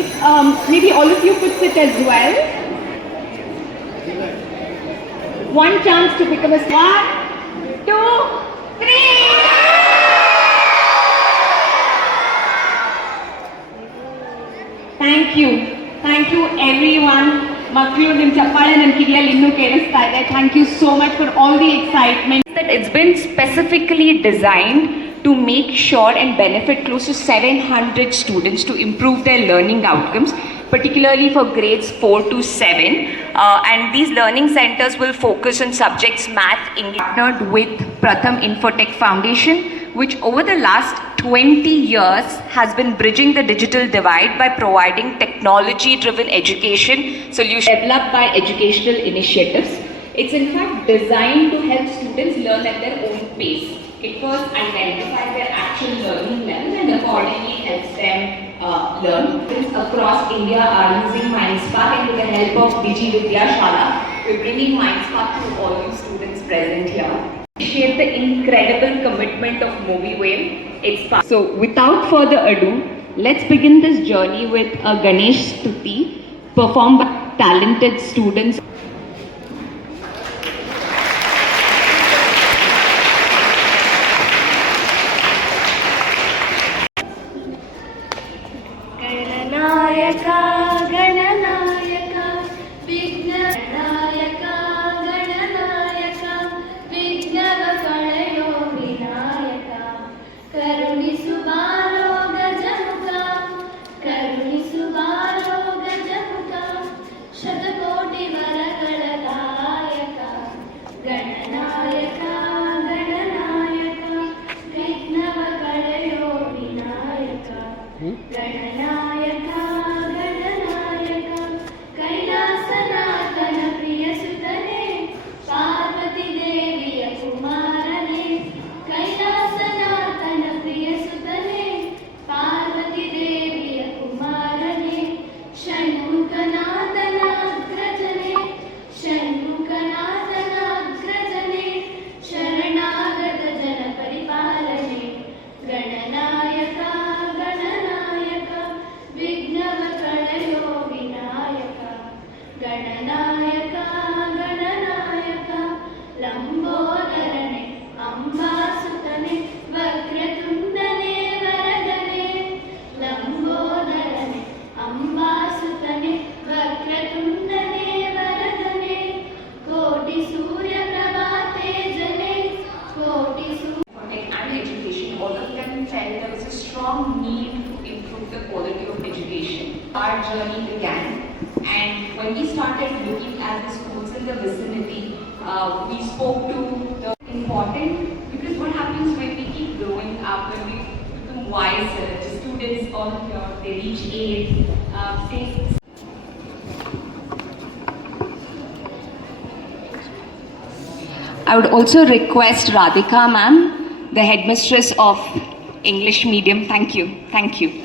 If maybe all of you could sit as well. One chance to become a 1, 2, 3. Thank you everyone. ಮಕ್ಕಳು ನಿಮ್ಮ ಚಪ್ಪಾಳೆ ನನ್ನ ಕಿವಿಯಲ್ಲಿ ಇನ್ನೂ ಕೇಳಿಸ್ತಾ ಇದೆ. Thank you so much for all the excitement. That it's been specifically designed to make sure and benefit close to 700 students to improve their learning outcomes, particularly for grades 4 to 7. And these learning centers will focus on subjects math, English. Partnered with Pratham Infotech Foundation, which over the last 20 years has been bridging the digital divide by providing technology-driven education solutions developed by educational initiatives. It's in fact designed to help students learn at their own pace. It first identifies their actual learning level and accordingly helps them learn. Students across India are using Mindspark, and with the help of Digi Vidya Shala, we're bringing Mindspark to all you students present here. Appreciate the incredible commitment of MobiWave. So without further ado, let's begin this journey with a Ganesh Stuti performed by talented students. Gananayaka, Gananayaka, Vignanayaka, Gananayaka, Vignava Kalayo Vinayaka, Karunisubaro Gajamuka, Karunisubaro Gajamuka, Shatakoti Varagaladayaka, Gananayaka, Gananayaka, Vignava Kalayo Vinayaka, Gananayaka, Gananayaka, Kailasanathana Priyasutane, Parvati Deviya Kumarane, Kailasanathana Priyasutane, Parvati Deviya Kumarane, Shanmukanathana Agrajane, Shanmukanathana Agrajane, Sharanagata Jana Paripalane, Gananayaka, Gananayaka, Vignava Kalayo Vinayaka, Gananayaka, Gananayaka, Lambodharane, Ambasutane, Vakratundane, Varadane, Lambodharane, Ambasutane, Vakratundane, Varadane, Koti Surya Prabhate Jane, Koti Surya And education, all of them felt there was a strong need to improve the quality of education. Our journey began, and when we started looking at the schools in the vicinity, we spoke to the important, because what happens when we keep growing up, when we become wiser, the students all here, they reach age, say. I would also request Radhika ma'am, the headmistress of English medium. Thank you. Thank you.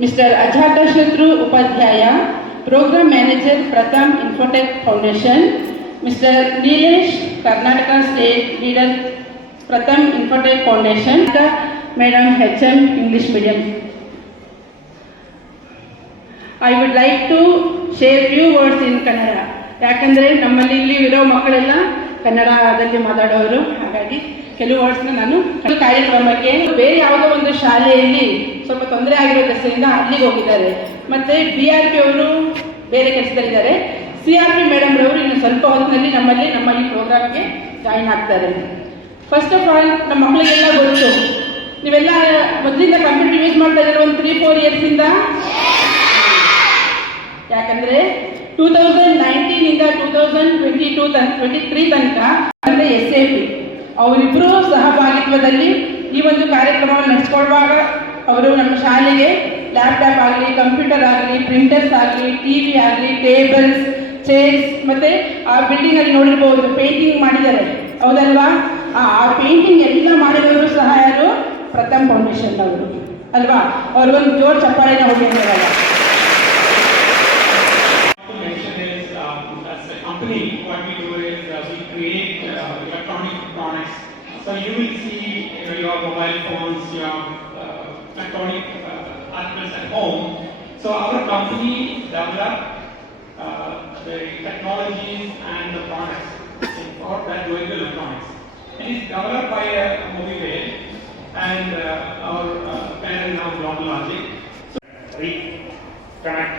Mr. Ajatashatru Upadhyaya, Program Manager, Pratham Infotech Foundation. Mr. Nilesh, Karnataka State Leader, Pratham Infotech Foundation. Madam HM, English Medium. I would like to share few words in Kannada. ಯಾಕಂದರೆ ನಮ್ಮಲ್ಲಿ ಇಲ್ಲಿ ಇರೋ ಮಕ್ಕಳೆಲ್ಲ ಕನ್ನಡದಲ್ಲಿ ಮಾತಾಡೋರು, ಹಾಗಾಗಿ ಕೆಲವು ವರ್ಡ್ಸ್ನ ನಾನು ಕಾರ್ಯಕ್ರಮಕ್ಕೆ ಬೇರೆ ಯಾವುದೋ ಒಂದು ಶಾಲೆಯಲ್ಲಿ ಸ್ವಲ್ಪ ತೊಂದರೆ ಆಗಿರೋ ದೃಷ್ಟಿಯಿಂದ ಅಲ್ಲಿಗೆ ಹೋಗಿದ್ದಾರೆ. ಮತ್ತು BRP ಅವರು ಬೇರೆ ಕೆಲಸದಲ್ಲಿದ್ದಾರೆ. CRP ಮೇಡಮ್ ರವರು ಇನ್ನು ಸ್ವಲ್ಪ ಹೊತ್ತಿನಲ್ಲಿ ನಮ್ಮಲ್ಲಿ ನಮ್ಮ ಈ ಪ್ರೋಗ್ರಾಮ್ಗೆ ಜಾಯಿನ್ ಆಗ್ತಾರೆ. ಫಸ್ಟ್ ಆಫ್ ಆಲ್ ನಮ್ಮ ಮಕ್ಕಳಿಗೆಲ್ಲ ಗೊತ್ತು, ನೀವೆಲ್ಲ ಮೊದಲಿಂದ ಕಂಪ್ಯೂಟರ್ ಯೂಸ್ ಮಾಡ್ತಾ ಇದ್ದಾರೆ ಒಂದು 3-4 ಇಯರ್ಸಿಂದ. ಯಾಕಂದರೆ 2019ಇಂದ 2023 ತನಕ ಅಂದರೆ SAP ಅವರಿಬ್ಬರೂ ಸಹಭಾಗಿತ್ವದಲ್ಲಿ ಈ ಒಂದು ಕಾರ್ಯಕ್ರಮವನ್ನು ನಡೆಸ್ಕೊಡುವಾಗ ಅವರು ನಮ್ಮ ಶಾಲೆಗೆ ಲ್ಯಾಪ್ಟಾಪ್ ಆಗಲಿ, ಕಂಪ್ಯೂಟರ್ ಆಗಲಿ, ಪ್ರಿಂಟರ್ಸ್ ಆಗಲಿ, TV ಆಗಲಿ, ಟೇಬಲ್ಸ್, ಚೇರ್ಸ್, ಮತ್ತು ಆ ಬಿಲ್ಡಿಂಗಲ್ಲಿ ನೋಡಿರ್ಬೋದು ಪೇಂಟಿಂಗ್ ಮಾಡಿದ್ದಾರೆ, ಹೌದಲ್ವಾ? ಆ ಪೇಂಟಿಂಗ್ ಎಲ್ಲ ಮಾಡಿದವರು ಸಹ ಯಾರು? ಪ್ರಥಮ್ ಫೌಂಡೇಶನ್ ಅವರು ಅಲ್ವಾ? ಅವ್ರಿಗೊಂದು ಜೋರು ಚಪ್ಪಾಳೆನ ಹೊಡೆಯಲ್ಲ. What we do is we create electronic products. So you will see your mobile phones, your electronic articles at home. So our company develop the technologies and the products for that doing electronics. It is developed by Movivale and our parent now Global Logic. Reconnect.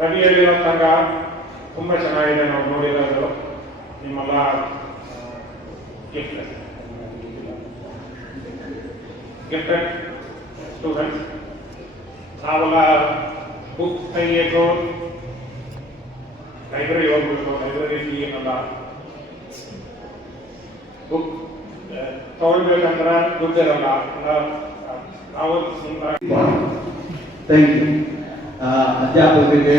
Ravi ಹೇಳಿರೋ ತಂಗ ತುಂಬ ಚೆನ್ನಾಗಿದೆ. ನಾವು ನೋಡಿರೋದು ನಿಮ್ಮೆಲ್ಲ gifted students. ನಾವೆಲ್ಲ ಬುಕ್ ತೆಗಿಯೋದು, ಲೈಬ್ರರಿ ಹೋಗ್ಬೇಕು, library fee ಏನಲ್ಲ, ಬುಕ್ ತಗೊಳ್ಬೇಕಂದ್ರೆ ದುಡ್ಡಿರಲ್ಲ. ನಾವು ಥ್ಯಾಂಕ್ ಯು. ಅಧ್ಯಾಪಕರಿಗೆ,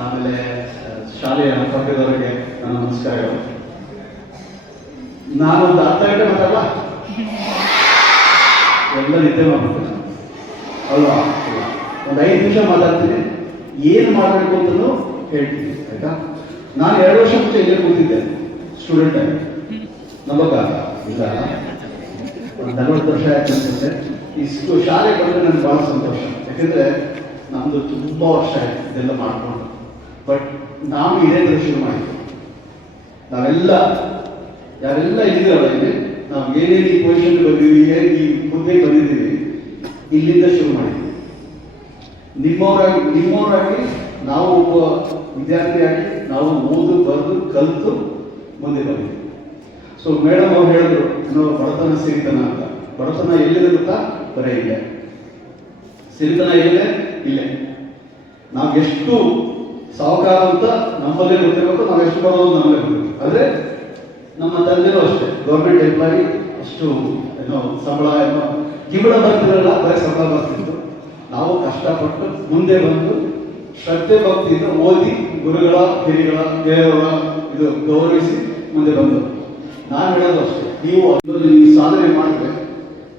ಆಮೇಲೆ ಶಾಲೆಯ ಪಠ್ಯದವರಿಗೆ ನನ್ನ ನಮಸ್ಕಾರಗಳು. ನಾನೊಂದು ಅರ್ಧ ಗಂಟೆ ಮಾತಾಡಲ್ಲ, ಎಲ್ಲ ನಿದ್ದೆ ಮಾಡ್ಬಿಡ್ತೇನೆ ಅಲ್ವಾ? ಒಂದು 5 ನಿಮಿಷ ಮಾತಾಡ್ತೀನಿ, ಏನು ಮಾಡಬೇಕು ಅಂತಲೂ ಹೇಳ್ತೀನಿ, ಆಯ್ತಾ? ನಾನು 2 ವರ್ಷ ಮುಂಚೆ ಇಲ್ಲೇ ಕೂತಿದ್ದೆ ಸ್ಟೂಡೆಂಟ್ ಆಗಿ. ನಮಗ ಇಲ್ಲ ಒಂದು 40 ವರ್ಷ ಆಯ್ತು ಅನ್ಸುತ್ತೆ. ಇಷ್ಟು ಶಾಲೆ ಬಂದರೆ ನನಗೆ ಭಾಳ ಸಂತೋಷ. ಯಾಕೆಂದರೆ ನಮ್ಮದು ತುಂಬ ವರ್ಷ ಆಯ್ತು ಇದೆಲ್ಲ ಮಾಡಿಕೊಂಡು. ಬಟ್ ನಾವು ಇದೇ ಥರ ಶುರು ಮಾಡಿದ್ವಿ. ನಾವೆಲ್ಲ ಯಾರೆಲ್ಲ ಇದ್ದೀರಲ್ಲ ಇಲ್ಲಿ, ನಾವು ಏನೇನು ಈ ಪೊಸಿಷನ್ ಬಂದಿದ್ದೀವಿ, ಏನು ಈ ಹುದ್ದೆಗೆ ಬಂದಿದ್ದೀವಿ, ಇಲ್ಲಿಂದ ಶುರು ಮಾಡಿದ್ವಿ. ನಿಮ್ಮವರಾಗಿ ನಾವು ಒಬ್ಬ ವಿದ್ಯಾರ್ಥಿಯಾಗಿ ನಾವು ಓದು ಬರೆದು ಕಲಿತು ಮುಂದೆ ಬಂದಿದ್ವಿ. ಸೊ ಮೇಡಮ್ ಅವ್ರು ಹೇಳಿದ್ರು, ನಾವು ಬಡತನ ಸಿರಿತನ ಅಂತ. ಬಡತನ ಎಲ್ಲಿದೆ ಗೊತ್ತಾ? ಬರೀ ಇಲ್ಲೇ. ಸಿರಿತನ ಎಲ್ಲಿದೆ? ಇಲ್ಲೇ. ನಾವು ಎಷ್ಟು ಸಾಹುಕಾರ ಅಂತ ನಮ್ಮಲ್ಲೇ ಗೊತ್ತಿರಬೇಕು, ನಾವು ಎಷ್ಟು ಬರೋದು ನಮ್ಮಲ್ಲೇ ಗೊತ್ತಿರಬೇಕು. ಆದರೆ ನಮ್ಮ ತಂದೆನೂ ಅಷ್ಟೇ ಗೌರ್ಮೆಂಟ್ ಎಂಪ್ಲಾಯಿ, ಅಷ್ಟು ಏನೋ ಸಂಬಳ ಏನೋ ಗಿಂಬಳ ಬರ್ತಿರಲ್ಲ, ಬರೀ ಸಂಬಳ ಬರ್ತಿತ್ತು. ನಾವು ಕಷ್ಟಪಟ್ಟು ಮುಂದೆ ಬಂದು ಶ್ರದ್ಧೆ ಭಕ್ತಿಯಿಂದ ಓದಿ ಗುರುಗಳ, ಹಿರಿಗಳ, ದೇವರ ಇದು ಗೌರವಿಸಿ ಮುಂದೆ ಬಂದರು. ನಾನು ಹೇಳೋದು ಅಷ್ಟೇ, ನೀವು ಸಾಧನೆ ಮಾಡಿದ್ರೆ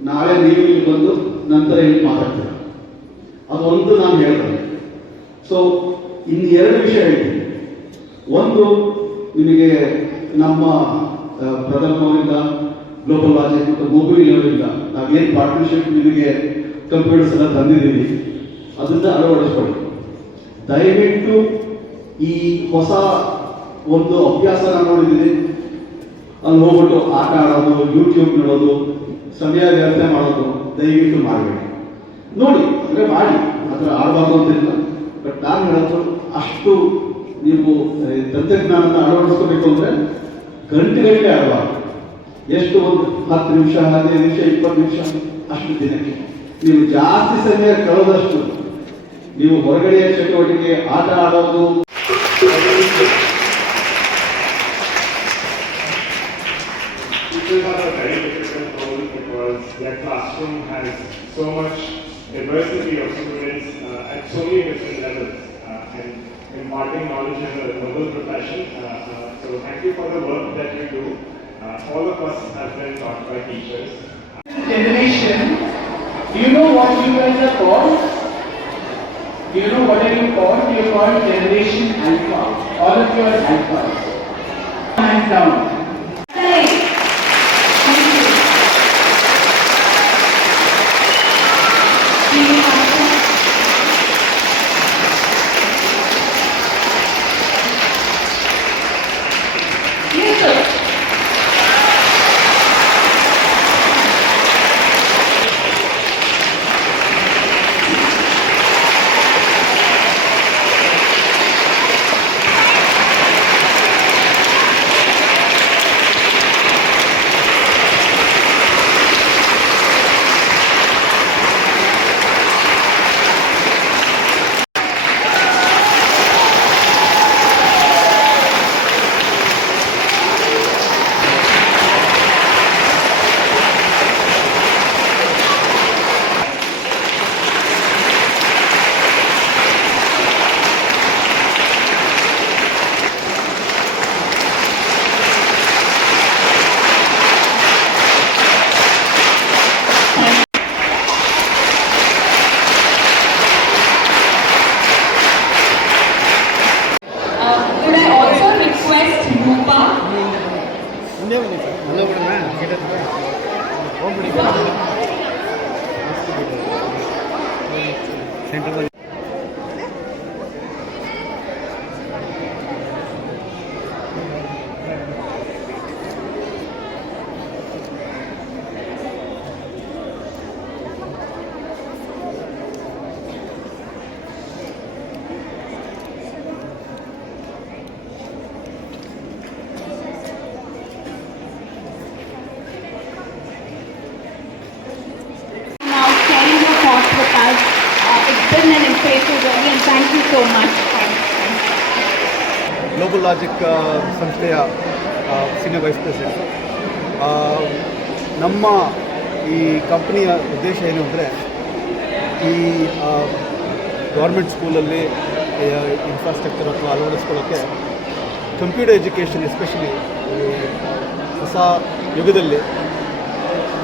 ನಾಳೆ ನೀವು ಇಲ್ಲಿ ಬಂದು ನಂತರ ಇಲ್ಲಿ ಮಾತಾಡ್ತೀರ. ಅದೊಂದು ನಾನು ಹೇಳ್ತೇನೆ. ಸೊ ಇನ್ನು 2 ವಿಷಯ ಹೇಳ್ತೀನಿ. ಒಂದು, ನಿಮಗೆ ನಮ್ಮ ಪ್ರಥಮದಿಂದ ಗ್ಲೋಬಲ್ ಲಾಜಿಕ್ ಮತ್ತು ಮೊಬೈಲ್ನವರಿಂದ ನಾವೇನು ಪಾರ್ಟ್ನರ್ಶಿಪ್ ನಿಮಗೆ ಕಂಪ್ಯೂಟರ್ಸ್ ಎಲ್ಲ ತಂದಿದ್ದೀವಿ, ಅದನ್ನು ಅಳವಡಿಸ್ಕೊಳ್ಳಿ. ದಯವಿಟ್ಟು ಈ ಹೊಸ ಒಂದು ಅಭ್ಯಾಸ ನಾನು ನೋಡಿದ್ದೀನಿ, ಅಲ್ಲಿ ಹೋಗ್ಬಿಟ್ಟು ಆಟ ಆಡೋದು, ಯೂಟ್ಯೂಬ್ ನೋಡೋದು, ಸಮಯ ವ್ಯರ್ಥ ಮಾಡೋದು ದಯವಿಟ್ಟು ಮಾಡಬೇಡಿ. ನೋಡಿ ಅಂದರೆ ಮಾಡಿ, ಅದರ ಆಡಬಾರ್ದು ಅಂತಿಲ್ಲ. ಬಟ್ ನಾನು ಹೇಳೋದು ಅಷ್ಟು ನೀವು ತಂತ್ರಜ್ಞಾನನ ಅಳವಡಿಸ್ಕೋಬೇಕು ಅಂದರೆ ಗಂಟೆಗಳಿಗೆ ಆಡಬಾರ್ದು. ಎಷ್ಟು ಒಂದು 10 ನಿಮಿಷ, 15 ನಿಮಿಷ, 20 ನಿಮಿಷ ಅಷ್ಟು ದಿನಕ್ಕೆ. ನೀವು ಜಾಸ್ತಿ ಸಮಯ ಕಳೆದಷ್ಟು ನೀವು ಹೊರಗಡೆಯ ಚಟುವಟಿಕೆ, ಆಟ ಆಡೋದು, Teachers have a very difficult role because their classroom has so much diversity of students at so many different levels, and imparting knowledge is a noble profession. So thank you for the work that you do. All of us have been taught by teachers. Generation, do you know what you guys are called? Do you know what are you called? You are called Generation Alpha. All of you are alphas. Hands down. Could I also request Rupa? Now sharing your thoughts with us. It's been an inspirational journey and thank you so much. Global logic ಸಂಸ್ಥೆಯ senior vice president. ನಮ್ಮ ಈ ಕಂಪ್ನಿಯ ಉದ್ದೇಶ ಏನು ಅಂದರೆ, ಈ ಗೌರ್ಮೆಂಟ್ ಸ್ಕೂಲಲ್ಲಿ ಇನ್ಫ್ರಾಸ್ಟ್ರಕ್ಚರ್ ಅಥವಾ ಅಳವಡಿಸ್ಕೊಳ್ಳೋಕ್ಕೆ ಕಂಪ್ಯೂಟರ್ ಎಜುಕೇಷನ್ ಎಸ್ಪೆಷಲಿ ಹೊಸ ಯುಗದಲ್ಲಿ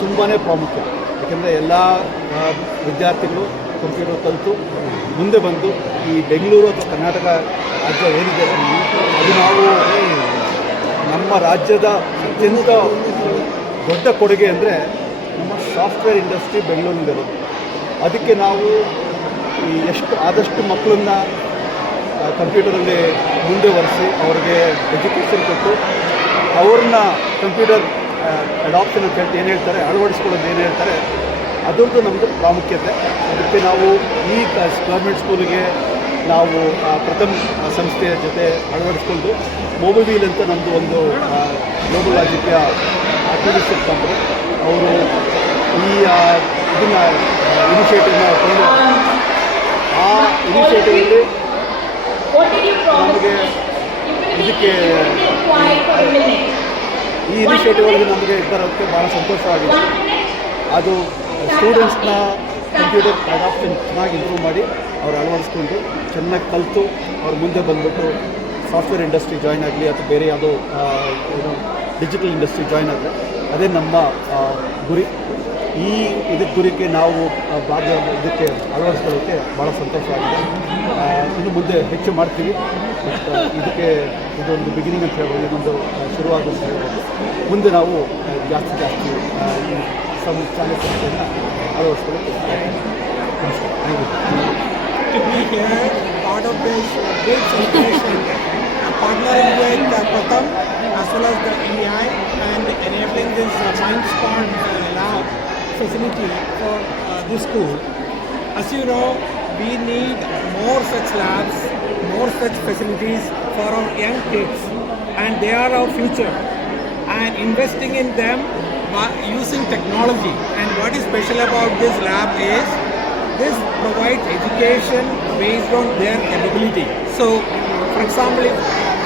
ತುಂಬಾ ಪ್ರಾಮುಖ್ಯ. ಯಾಕೆಂದರೆ ಎಲ್ಲ ವಿದ್ಯಾರ್ಥಿಗಳು ಕಂಪ್ಯೂಟರ್ ಕಲಿತು ಮುಂದೆ ಬಂದು ಈ ಬೆಂಗಳೂರು ಅಥವಾ ಕರ್ನಾಟಕ ರಾಜ್ಯ ಏನಿದೆ ಅದು ನಾವು ನಮ್ಮ ರಾಜ್ಯದ ಅತ್ಯಂತ ದೊಡ್ಡ ಕೊಡುಗೆ ಅಂದರೆ ನಮ್ಮ ಸಾಫ್ಟ್ವೇರ್ ಇಂಡಸ್ಟ್ರಿ ಬೆಂಗಳೂರಿನಲ್ಲಿರೋದು. ಅದಕ್ಕೆ ನಾವು ಆದಷ್ಟು ಮಕ್ಕಳನ್ನ ಕಂಪ್ಯೂಟರಲ್ಲಿ ಮುಂದುವರಿಸಿ ಅವ್ರಿಗೆ ಎಜುಕೇಷನ್ ಕೊಟ್ಟು ಅವ್ರನ್ನ ಕಂಪ್ಯೂಟರ್ ಅಡಾಪ್ಷನ್ ಅಂತ ಹೇಳ್ತಿ ಏನು ಹೇಳ್ತಾರೆ, ಅಳವಡಿಸ್ಕೊಳ್ಳೋದು ಏನು ಹೇಳ್ತಾರೆ, ಅದರದ್ದು ನಮ್ಮದು ಪ್ರಾಮುಖ್ಯತೆ. ಅದಕ್ಕೆ ನಾವು ಈ ಗೌರ್ಮೆಂಟ್ ಸ್ಕೂಲಿಗೆ ನಾವು ಪ್ರಥಮ ಸಂಸ್ಥೆಯ ಜೊತೆ ಅಳವಡಿಸ್ಕೊಂಡು ಮೊಬೈಲ್ ಅಂತ ನಮ್ಮದು ಒಂದು ಗ್ಲೋಬಲ್ ಲಾಜಿಕ್ಯ ಅಕ್ವಿಸಿಷನ್ ಕಂಪನಿ, ಅವರು ಈ ಇದನ್ನು ಇನಿಷಿಯೇಟಿವ್ನ ತಗೊಂಡು ಆ ಇನಿಷಿಯೇಟಿವಲ್ಲಿ ನಮಗೆ ಇದಕ್ಕೆ ಈ ಇನಿಷಿಯೇಟಿವ್ ಒಳಗೆ ನಮಗೆ ಬರೋಕ್ಕೆ ಭಾಳ ಸಂತೋಷವಾಗಿದೆ. ಅದು ಸ್ಟೂಡೆಂಟ್ಸ್ನ ಕಂಪ್ಯೂಟರ್ ಅಡಾಪ್ಷನ್ ಚೆನ್ನಾಗಿ ಇಂಪ್ರೂವ್ ಮಾಡಿ ಅವ್ರು ಅಳವಡಿಸ್ಕೊಂಡು ಚೆನ್ನಾಗಿ ಕಲಿತು ಅವ್ರು ಮುಂದೆ ಬಂದುಬಿಟ್ಟು ಸಾಫ್ಟ್ವೇರ್ ಇಂಡಸ್ಟ್ರಿ ಜಾಯ್ನ್ ಆಗಲಿ ಅಥವಾ ಬೇರೆ ಯಾವುದೋ ಏನು ಡಿಜಿಟಲ್ ಇಂಡಸ್ಟ್ರಿ ಜಾಯ್ನ್ ಆದರೆ ಅದೇ ನಮ್ಮ ಗುರಿ. ಈ ಗುರಿಗೆ ನಾವು ಇದಕ್ಕೆ ಅಳವಡಿಸ್ಕೊಳ್ಳೋಕ್ಕೆ ಭಾಳ ಸಂತೋಷವಾಗಿದೆ. ಇನ್ನು ಮುಂದೆ ಹೆಚ್ಚು ಮಾಡ್ತೀವಿ. ಇದಕ್ಕೆ ಇದೊಂದು ಬಿಗಿನಿಂಗ್ ಅಂತ ಹೇಳ್ಬೋದು, ಇದೊಂದು ಶುರುವಾದ ಅಂತ ಹೇಳ್ಬೋದು. ಮುಂದೆ ನಾವು ಜಾಸ್ತಿ ಈ ಚಾಲನೆ ಸಂಸ್ಥೆಯನ್ನು ಅಳವಡಿಸ್ಕೊಳ್ಳೋಕ್ಕೆ to be here, part of this great celebration, partnering with Pratham as well as the EI and enabling this MindSpot lab facility for this school. As you know, we need more such labs, more such facilities for our young kids, and they are our future. And investing in them by using technology. And what is special about this lab is this provides education based on their capability. So, for example, if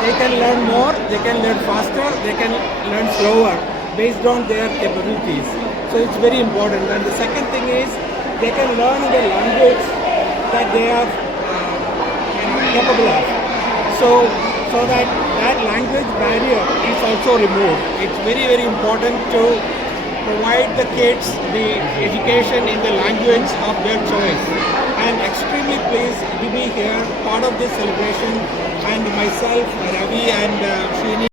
they can learn more, they can learn faster, they can learn slower based on their capabilities. So it's very important. And the second thing is they can learn the language that they are capable of. So that language barrier is also removed. It's very, very important to provide the kids the education in the language of their choice. I am extremely pleased to be here, part of this celebration, and myself, Ravi and Srini.